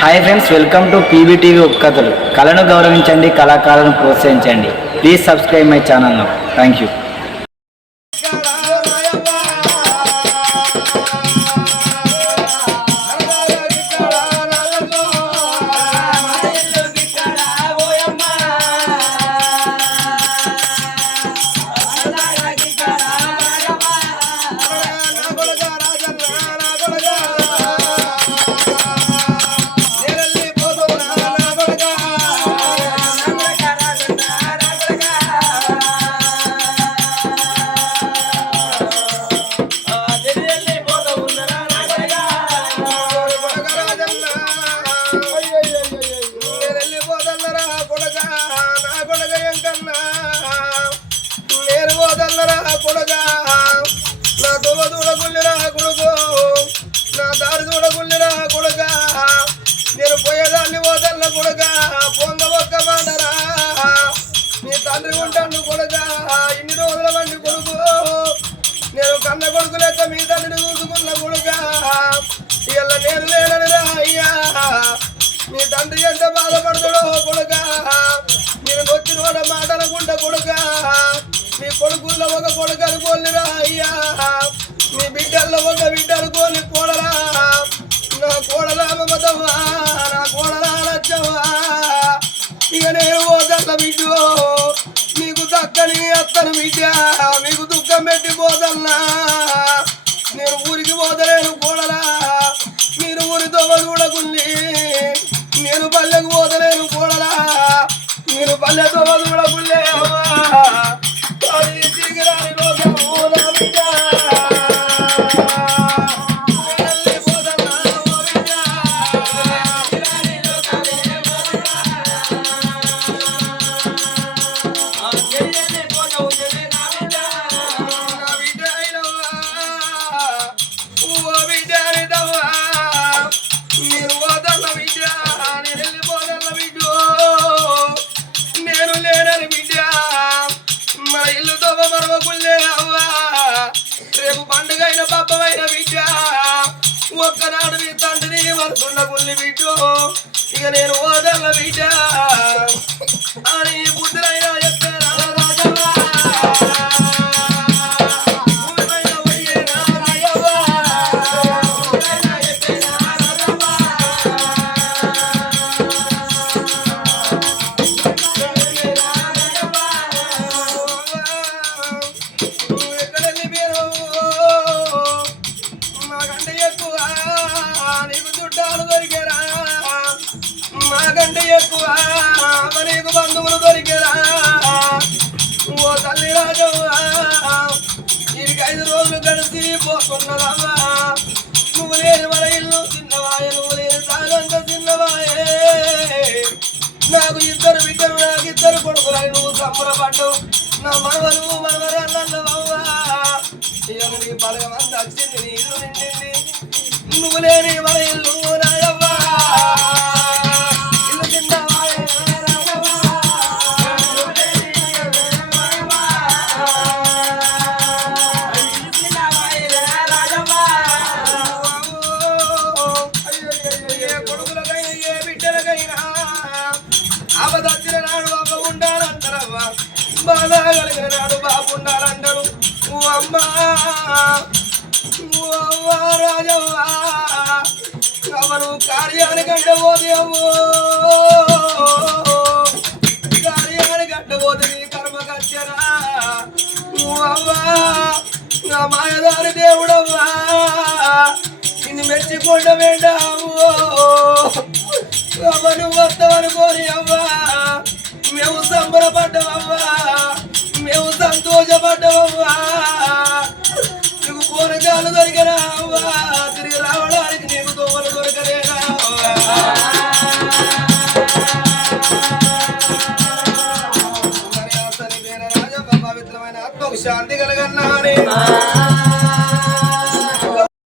Hi friends, welcome to PBTV ఉపకథలు. కళను గౌరవించండి, కళాకారులను ప్రోత్సహించండి. Please subscribe my channel. Thank you. నేను పోయేదాన్ని పోదల్ల కొడుగా పొంగ ఒక్క మాటరా నీ తండ్రి ఉంటాను కొడుగా ఇన్ని రోజుల వంటి కొడుకు నేను కన్న కొడుకు లెక్క మీ తండ్రిని చూసుకున్న కొడుగా ఇలా నేను లేననిరా అయ్యా మీ తండ్రి ఎంత బాధపడతాడో కొడుగా నేను వచ్చిన వాళ్ళ మాట అనుకుంటా కొడుగా మీ కొడుకుల్లో ఒక కొడుకు అనుకోలేరా అయ్యా మీ బిడ్డల్లో ఒక బిడ్డ అనుకోని కోడరా నా కోడలా మమతవ్వా నా కోడలా లచ్చవ్వా ఇక నేను పోదల్ల బిడ్డో మీకు దక్కని అత్తను బిడ్డ మీకు దుఃఖం పెట్టి పోదల్లా నేను ఊరికి పోదలేను కోడలా మీరు ఊరితో చూడకుంది నేను పల్లెకు పోదలేను కోడలా మీరు పల్లెతో చూడకుండే తిరిగి రాని రోజు బిడ్డ రేపు పండుగైన పబ్బమైన బిడ్డ ఒక్కనాడు మీ తండ్రిని వరుకున్న గుల్లి బిడ్డ ఇక నేను ఓదల్ల బిడ్డ అని బుద్ధులైనా చెప్పారా రాజవ్వా మాకంటే ఎక్కువ నీకు బంధువులు దొరికేరా ఓ తల్లి రాజవ్వా నీకు 5 రోజులు గడిచి పోతున్నదమ్మా నువ్వు లేని మన ఇల్లు చిన్నవాయే నువ్వు లేని సాగంత చిన్నవాయే నాకు 2 బిడ్డలు నాకు 2 కొడుకులని నువ్వు సంబరపడ్డావు నా మనవలు మనవరన్నవ్వా ఇక నీ బలగమంత వచ్చింది నీ ఇల్లు నిండింది నువ్వు లేని మన ఇల్లు రాయవ్వా ఆపదచ్చిన నాడు బాబు ఉండాలంటారవ్వా బాధ కలిగిన నాడు బాబు ఉండాలంటారు అమ్మా రాజవ్వా అవను కార్యానికంటే పోదేవో కార్యానికంటే పోతే నీ కర్మ కచ్చరా అవ్వా నా మాయదారి దేవుడవ్వా నిన్ను మెచ్చికొండ వేண்டாవు అవను వస్తావనుకోని అవ్వా మేము సంబరపడ్డామవ్వా